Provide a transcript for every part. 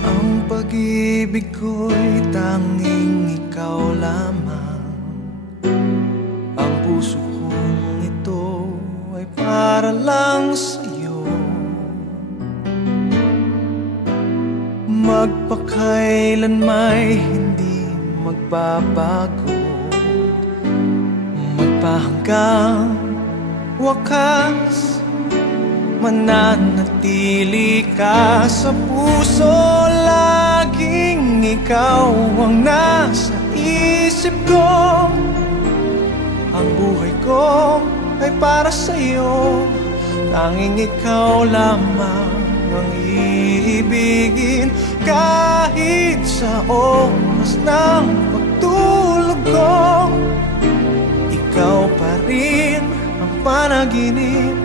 Ang pag-ibig ko'y tanging ikaw lamang. Ang puso kong ito ay para lang sa'yo. Magpakailan may hindi magbabago, magpahanggang wakas, mananatili ka sa puso. Laging ikaw ang nasa isip ko. Ang buhay ko ay para sa'yo. Tanging ikaw lamang ang iibigin. Kahit sa oras ng pagtulog ko, ikaw pa rin ang panaginip.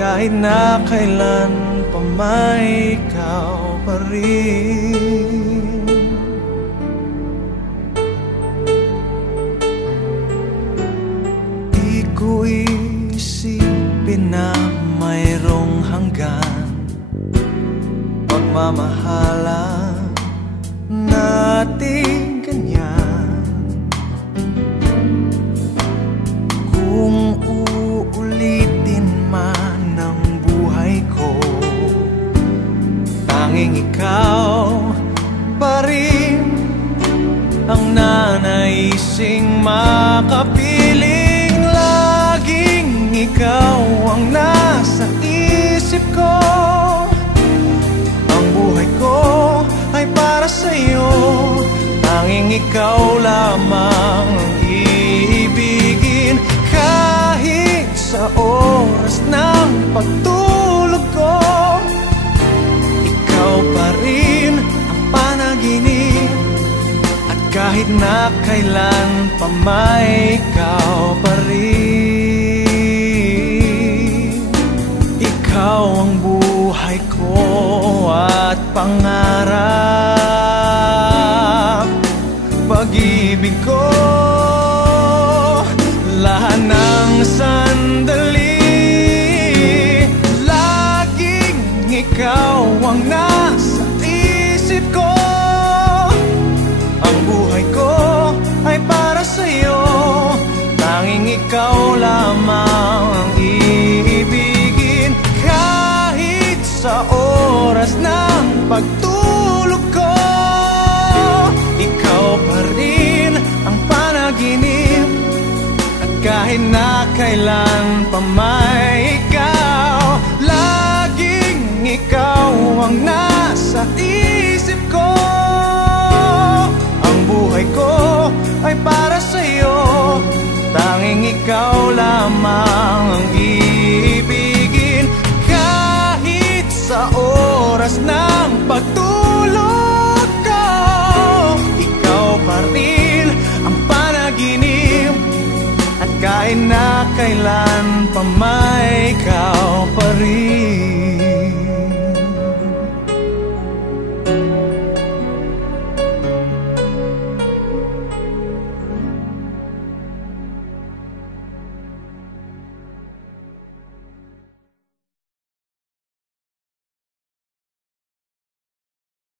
Kahit na kailan pa may ikaw pa rin. Di ko isipin na mayroong hanggan pagmamahalan natin ganyan. Kung uulitin man tanging ikaw pa rin ang nanaising makapiling. Laging ikaw ang nasa isip ko. Ang buhay ko ay para sa'yo. Tanging ikaw lamang ang iibigin. Kahit sa oras ng pagtulog ko, ikaw pa rin ang panaginip. At kahit na kailan pa may ikaw pa rin. Ikaw ang buhay ko at pangarap, pag-ibig ko, lahat ng sandali. Laging ikaw ang nasa isip ko. Ang buhay ko ay para sa'yo. Tanging ikaw lamang ang iibigin. Kahit sa oras ng pagtulog ko, ikaw pa rin ang panaginip. At kahit na kailan pa may ikaw, laging ikaw ang nasa isip ko. Ang buhay ko ay para sa'yo. Tanging ikaw lamang ang iibigin. Kahit sa oras ng pagtulog ko, ikaw pa rin ang panaginip. At kahit na kailan pa may ikaw pa rin.